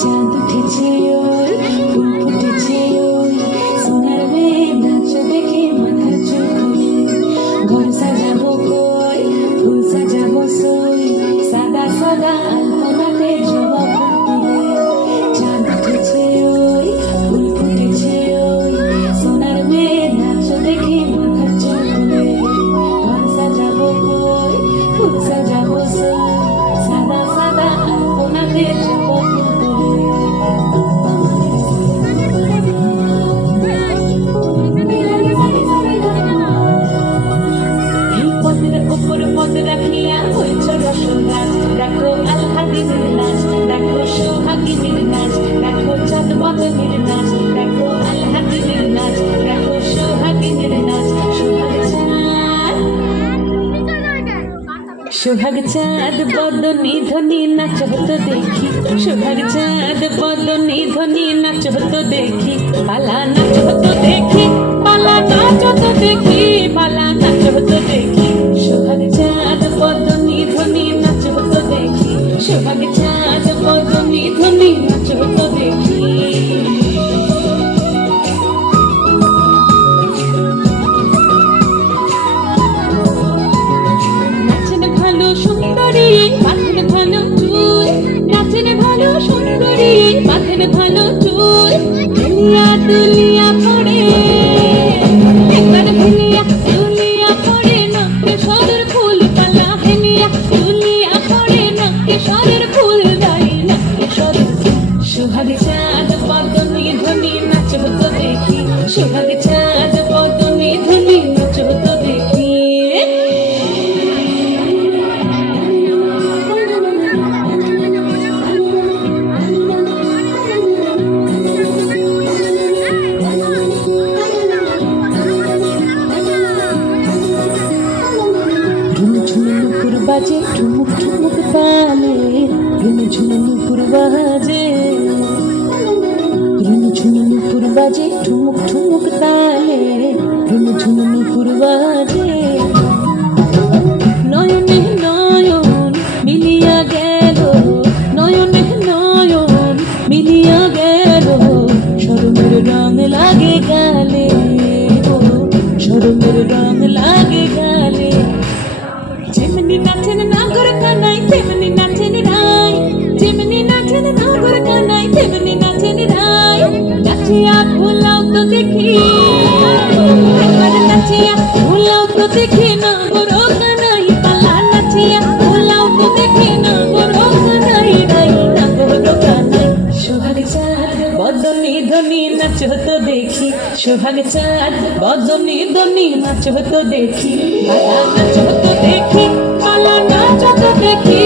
চাঁদ উঠেছে ওই ফুল ফুটেছে ওই সোনার মেয়ে নাচ দেখে মাথা চুল খুলে ঘর সাজাবো কই ফুল সাজাবো সই সাদা সাদা আলপনাতে জবা ফুল তুলে চাঁদ উঠেছে ওই ফুল ফুটেছে ওই সোনার মেয়ে নাচ দেখে মাথা চুল খুলে ঘর সাজাবো কই ফুল সাজাবো সই সাদা সাদা আলপনাতে জবা দেখো আলহাদিনের নাচ দেখো সোহাগিনীর নাচ দেখো চাঁদ বদনের নাচ দেখো আলহাদিনের নাচ দেখো সোহাগিনীর নাচ সোহাগ চাঁদ বদনী ধ্বনি নাচ হতো দেখি সোহাগ চাঁদ বদনী ধ্বনি নাচ হতো দেখি পালা নাচ হতো দেখি পালা নাচ হতো দেখি পালা নাচ হতো দেখি সোহাগ চাঁদ বদনী ধ্বনি নাচ হতো দেখি সোহাগ চাঁদ বদনী ধ্বনি নাচ হতো দেখি সুন্দরী মাথের ভালো চুল নাচের ভালো সুন্দরী মাথের ভালো চুল হেলিয়া দুলিয়া পড়ে একবার হেলিয়া দুলিয়া পড়ে নকে সরের ফুল পালা হেলিয়া দুলিয়া পড়ে নকে সরের ফুল দাই নকে সরের সোহাগ চাঁদ বদনী ধ্বনি নাচ হতো দেখি সোহাগ চাঁদ বদনী ধ্বনি নাচ হতো দেখি বাজে ঠুমুক ঠুমুক তালে রুনু ঝুনু নুপুর বাজে রুনু ঝুনু নুপুর বাজে ঠুমুক ঠুমুক তালে রুনু ঝুনু নুপুর বাজে নয়নে নয়ন মিলিয়া গেল নয়নে নয়ন মিলিয়া গেল শরমের রং লাগে গালে ও শরমের রং লাগে গালে যেমনি নাচেন নাগর কানাই তেমনি নাচেন রাই যেমনি নাচেন নাগর কানাই তেমনি নাচেন রাই নাচিয়া ভুলাও তো দেখি একবার নাচিয়া ভুলাও তো দেখি নাগর কানাই পালা নাচিয়া ভুলাও তো দেখি নাগর কানাই রাই নাগর কানাই সোহাগ চাঁদ বদনী ধ্বনি নাচ হতো দেখি সোহাগ চাঁদ বদনী ধ্বনি নাচ হতো দেখি পালা নাচ হতো দেখি পালা নাচ হতো দেখি